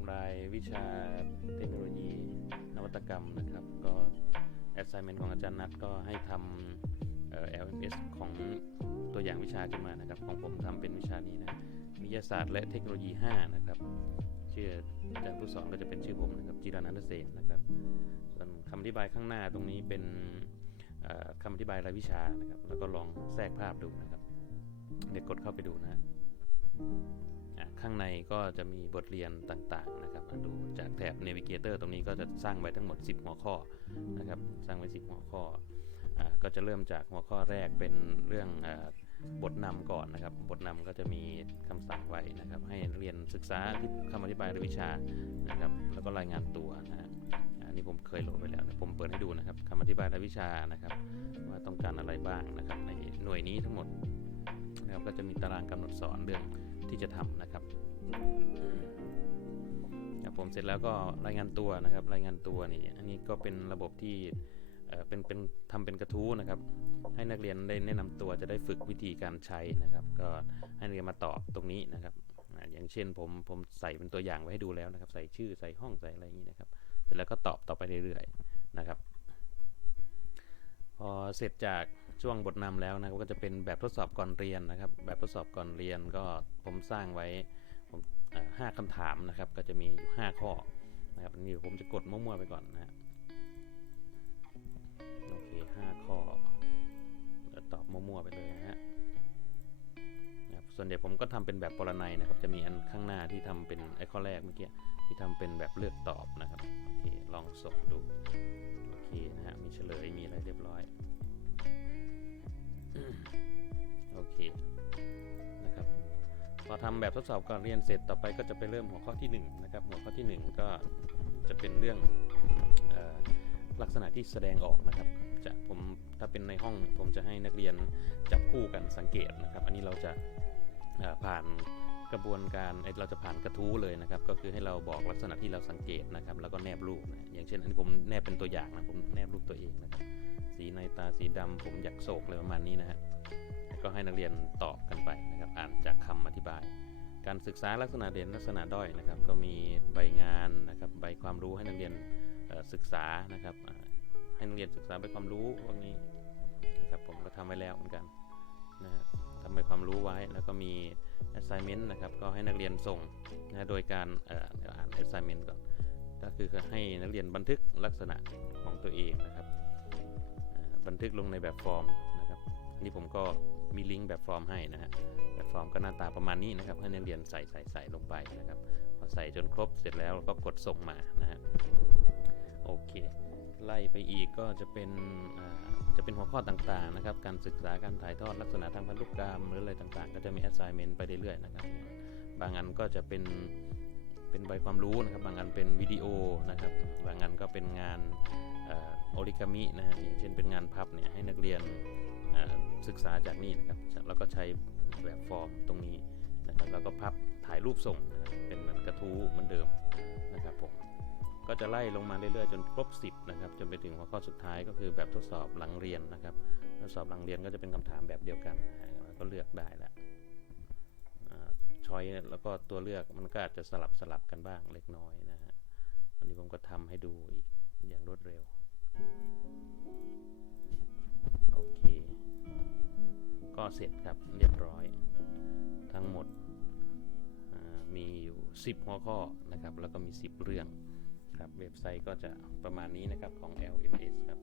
ำรายวิชาเทคโนโลยี นวัตกรรมนะครับ ก็ assignment ของอาจารย์นัทก็ให้ทำเอ่อ LMS ของตัวอย่างวิชาขึ้นมานะครับ ของผมทำเป็นวิชานี้นะวิทยาศาสตร์และเทคโนโลยี 5 นะครับชื่ออาจารย์ผู้สอนก็จะเป็นชื่อผมนะครับจิรานันทเสนนะครับ ส่วนคำอธิบายข้างหน้าตรงนี้เป็นคำอธิบายรายวิชานะครับ แล้วก็ลองแทรกภาพดูนะครับ เดี๋ยวกดเข้าไปดูนะฮะ ข้างในก็จะมีบทเรียนต่างๆนะครับมาดูจากแถบ Navigator ตรงนี้ก็จะสร้างไว้ทั้งหมด 10 หัวข้อนะครับสร้างไว้ 10 หัวข้ออก็จะเริ่มจากหัวข้อแรกเป็นเรื่องอบทนำก่อนนะครับ บทนำก็จะมีคำสั่งไว้นะครับ ให้เรียนศึกษาที่คำอธิบายรายวิชานะครับ แล้วก็รายงานตัวนะฮะอันนี้ผมเคยโหลดไปแล้วนะผมเปิดให้ดูนะครับคำอธิบายรายวิชานะครับ ว่าต้องการอะไรบ้างนะครับในหน่วยนี้ทั้งหมดนะครับก็จะมีตารางกำหนดสอนเรื่อง ที่จะทำนะครับครับผมเสร็จแล้วก็รายงานตัวนะครับ รายงานตัวนี่อันนี้ก็เป็นระบบที่เอ่อเป็นเป็นทำเป็นกระทู้นะครับ ให้นักเรียนได้แนะนำตัวจะได้ฝึกวิธีการใช้นะครับ ก็ให้นักเรียนมาตอบตรงนี้นะครับอ่าอย่างเช่นผมผมใส่เป็นตัวอย่างไว้ให้ดูแล้วนะครับ ใส่ชื่อใส่ห้องใส่อะไรอย่างนี้นะครับเสร็จแล้วก็ตอบต่อไปเรื่อยๆนะครับ พอเสร็จจาก ช่วงบทนำแล้วนะครับก็จะเป็นแบบทดสอบก่อนเรียนนะครับ แบบทดสอบก่อนเรียนก็ผมสร้างไว้ผมห้าคำถามนะครับ ก็จะมีอยู่ 5 ข้อนะครับนนี้ผมจะกดมั่วๆไปก่อนนะฮะโอเค5ข้อแล้วตอบมั่วๆไปเลยนะฮะส่วนใหญ่ผมก็ทำเป็นแบบปรนัยนะครับ จะมีอันข้างหน้าที่ทำเป็นไอ้ข้อแรกเมื่อกี้ที่ทำเป็นแบบเลือกตอบนะครับ โอเค ลองส่งดู โอเคนะฮะ มีเฉลย มีอะไรเรียบร้อย โอเคนะครับพอทำแบบทดสอบก่อนเรียนเสร็จต่อไปก็จะไปเริ่มหัวข้อที่1นะครับหัวข้อที่ 1 ก็จะเป็นเรื่องออลักษณะที่แสดงออกนะครับจะผมถ้าเป็นในห้องผมจะให้นักเรียนจับคู่กันสังเกตนะครับ อันนี้เราจะผ่านกระบวนการเอ้ยเราจะผ่านกระทู้เลยนะครับ ก็คือให้เราบอกลักษณะที่เราสังเกตนะครับ แล้วก็แนบรูปนะ อย่างเช่น อันนี้ผมแนบเป็นตัวอย่างนะผมแนบรูปตัวเองนะครับสีในตาสีดำผมอยากโศกเลยประมาณนี้นะฮะก็ให้นักเรียนตอบกันไปนะครับอ่านจากคำอธิบาย การศึกษาลักษณะเด่นลักษณะด้อยนะครับ ก็มีใบงานนะครับใบความรู้ให้นักเรียนศึกษานะครับให้นักเรียนศึกษาใบความรู้พวกนี้นะครับผมก็ทำไว้แล้วเหมือนกันนะฮะทำใบความรู้ไว้แล้วก็มี assignment นะครับก็ให้นักเรียนส่งนะโดยการอ่อเดี๋ยวอ่าน assignment ก่อน ก็คือให้นักเรียนบันทึกลักษณะของตัวเองนะครับบันทึกลงในแบบฟอร์มนะครับนนี้ผมก็มีลิงก์แบบฟอร์มให้นะฮะแบบฟอร์มก็หน้าตาประมาณนี้นะครับให้นักเรียนใส่ใส่ใส่ลงไปนะครับพอใส่จนครบเสร็จแล้วก็กดส่งมานะฮะโอเคไล่ไปอีกก็จะเป็นจะเป็นหัวข้อต่างๆนะครับ การศึกษาการถ่ายทอดลักษณะทางพันธุกรรมหรืออะไรต่างๆ ก็จะมี assignment ไปเรื่อยๆนะครับ บางอันก็จะเป็น เป็นใบความรู้นะครับ บางอันเป็นวิดีโอนะครับ บางอันก็เป็นงานโอริกามินะฮะอย่างเช่นเป็นงานพับเนี่ยให้นักเรียนศึกษาจากนี่นะครับ แล้วก็ใช้แบบฟอร์มตรงนี้นะครับ แล้วก็พับถ่ายรูปส่งเป็นเหมือนกระทู้เหมือนเดิมนะครับผมก็จะไล่ลงมาเรื่อยๆจนครบ 10นะครับจนไปถึงหัวข้อสุดท้ายก็คือแบบทดสอบหลังเรียนนะครับ ทดสอบหลังเรียนก็จะเป็นคำถามแบบเดียวกันแล้วก็เลือกได้แล้ว ช้อยแล้วก็ตัวเลือกมันก็อาจจะสลับสลับกันบ้างเล็กน้อยนะฮะอันนี้ผมก็ทำให้ดูอีกอย่างรวดเร็ว โอเค ก็เสร็จครับเรียบร้อย ทั้งหมดมีอยู่ 10 หัวข้อนะครับ แล้วก็มี 10 เรื่องครับ เว็บไซต์ก็จะประมาณนี้นะครับของ lms ครับ